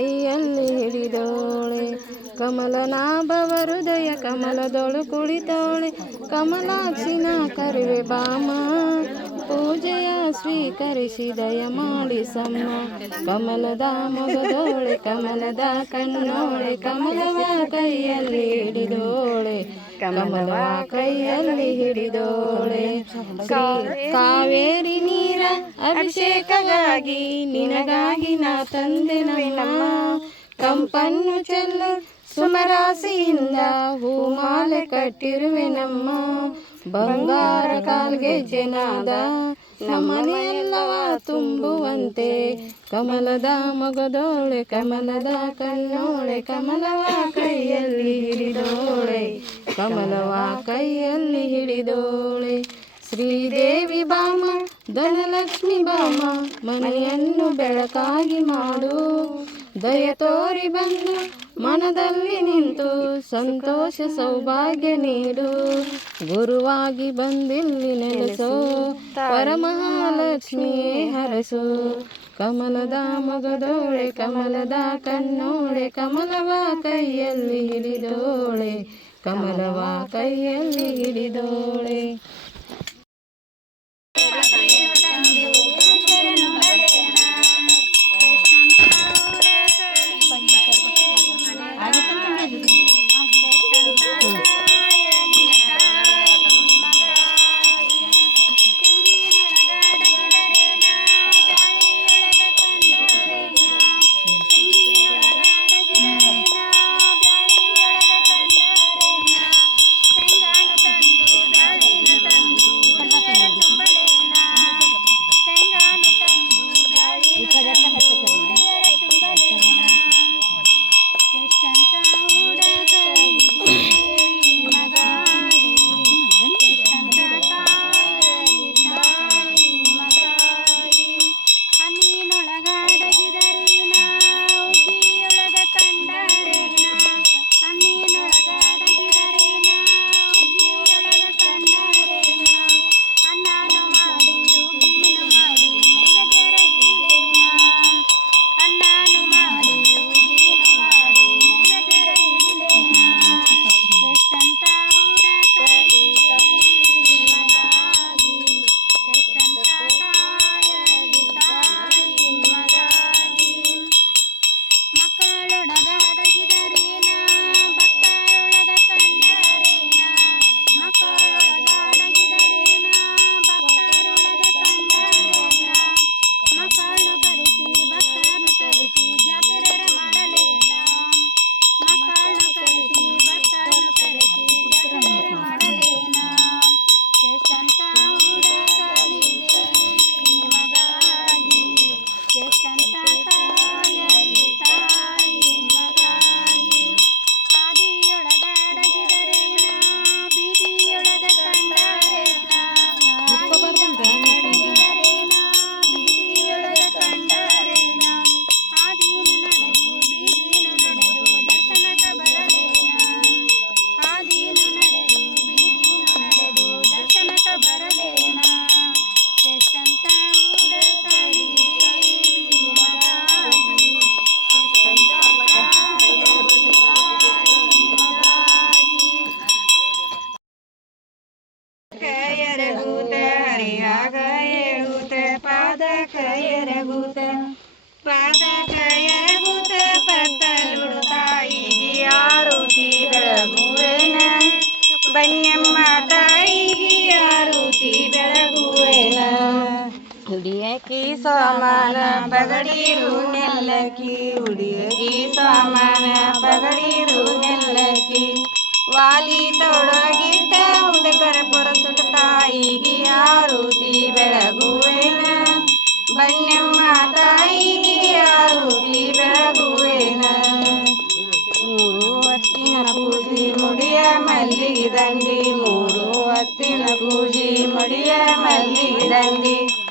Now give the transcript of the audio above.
ಕೈಯಲ್ಲಿ ಹಿಡಿದೋಳೆ ಕಮಲನಾಭವ ಹೃದಯ ಕಮಲದೊಳು ಕುಳಿತೋಳೆ ಕಮಲಾಕ್ಷಿನ ಕರುವೆ ಬಾಮ ಪೂಜೆಯ ಸ್ವೀಕರಿಸಿ ದಯ ಮಾಡಿಸಮ್ಮ ಕಮಲದ ಮೊಗದೋಳೆ ಕಮಲದ ಕಣ್ಣೋಳೆ ಕಮಲವ ಕೈಯಲ್ಲಿ ಹಿಡಿದೋಳೆ ಕಮಲವ ಕೈಯಲ್ಲಿ ಹಿಡಿದೋಳೆ ಕಾವೇರಿ ನೀರ ಅಭಿಷೇಕವಾಗಿ ನಿನಗಾಗಿ ನಾ ತಂದೆ ನಮ್ಮ ಕಂಪನ್ನು ಚೆಲ್ಲ ಸುಮರಾಸಿಯಿಂದ ಹೂಮಾಲೆ ಕಟ್ಟಿರುವೆ ನಮ್ಮ ಬಂಗಾರ ಕಾಲ್ಗೆ ಜನದ ನಮ್ಮನೆಯೆಲ್ಲವ ತುಂಬುವಂತೆ ಕಮಲದ ಮೊಗದೋಳೆ ಕಮಲದ ಕಣ್ಣೋಳೆ ಕಮಲವ ಕೈಯಲ್ಲಿ ಹಿಡಿದೋಳೆ ಕಮಲವ ಕೈಯಲ್ಲಿ ಹಿಡಿದೋಳೆ ಶ್ರೀದೇವಿ ಬಾಮ ಧನಲಕ್ಷ್ಮಿ ಬಾಮ ಮನೆಯನ್ನು ಬೆಳಕಾಗಿ ಮಾಡು ದಯ ತೋರಿ ಬಂದು ಮನದಲ್ಲಿ ನಿಂತು ಸಂತೋಷ ಸೌಭಾಗ್ಯ ನೀಡು ಗುರುವಾಗಿ ಬಂದಿಲ್ಲಿ ನೆಲೆಸೋ ವರಮಹಾಲಕ್ಷ್ಮಿಯೇ ಹರಸು ಕಮಲದ ಮೊಗದೋಳೆ ಕಮಲದ ಕಣ್ಣೋಳೆ ಕಮಲವ ಕೈಯಲ್ಲಿ ಹಿಡಿದೋಳೆ ಕಮಲವ ಕೈಯಲ್ಲಿ ಹಿಡಿದೋಳೆ ಬನ್ಯಮ್ಮ ತಾಯಿಗೆ ಆರುತಿ ಬೆಳಗುವೆನ ಹುಡಿಯಕಿ ಸಾಮಾನ ಪಗಡಿರು ನೆಲ್ಲಕ್ಕಿ ಹುಡಿಯಕಿ ಸಾಮಾನ ಪಗಡಿರು ನೆಲ್ಲಕ್ಕಿ ವಾಲಿ ತೊಡ